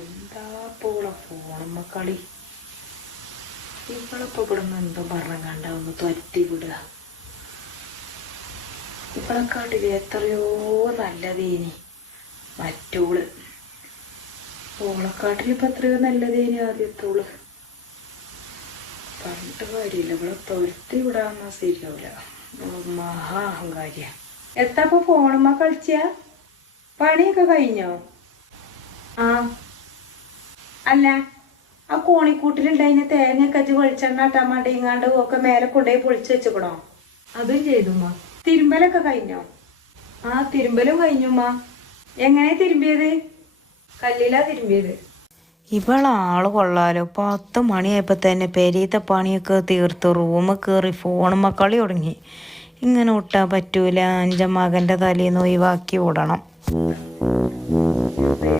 എന്താ പോള ഫോണമ്മ കളി. ഇവളിപ്പോ ഇവിടെ നിന്ന് എന്തോ പറഞ്ഞ ഒന്ന് തുരത്തി വിടുക. ഇവളെക്കാട്ടിൽ എത്രയോ നല്ലതേനി മറ്റോള്. ഓളെക്കാട്ടിൽ ഇപ്പൊ എത്രയോ നല്ലതേനി ആദ്യത്തോള്. പറഞ്ഞിട്ട് കാര്യമില്ല, ഇവിടെ തുരത്തി വിടാന്നാ ശരിയാവില്ല. മഹാ അഹങ്കാരിയ. എത്താപ്പൊ ഫോണുമ്മ കളിച്ച? പണിയൊക്കെ കഴിഞ്ഞോ? ആ അല്ല, ആ കോണിക്കൂട്ടിലുണ്ടായിന് തേങ്ങ കച്ച് വെളിച്ചെണ്ണ ടമാട്ട ഇങ്ങാണ്ട് ഒക്കെ മേലെ കൊണ്ടുപോയി പൊളിച്ചു വെച്ചക്കണോ? അതും ചെയ്തുമ്മ. തിരുമ്പലൊക്കെ കഴിഞ്ഞോ? ആ തിരുമ്പലും കഴിഞ്ഞുമ്മ. എങ്ങനെ തിരുമ്പിയത്? കല്ലിലാ തിരുമ്പിയത്. ഇവളാള് കൊള്ളാലോ. 10 മണിയായപ്പോ തന്നെ പെരീത്തെ പണിയൊക്കെ തീർത്ത് റൂമ് കയറി ഫോണുമ്മ കളി തുടങ്ങി. ഇങ്ങനെ വിട്ടാൻ പറ്റൂല. എൻ്റെ മകൻ്റെ തലേന്ന് ഒഴിവാക്കി വിടണം.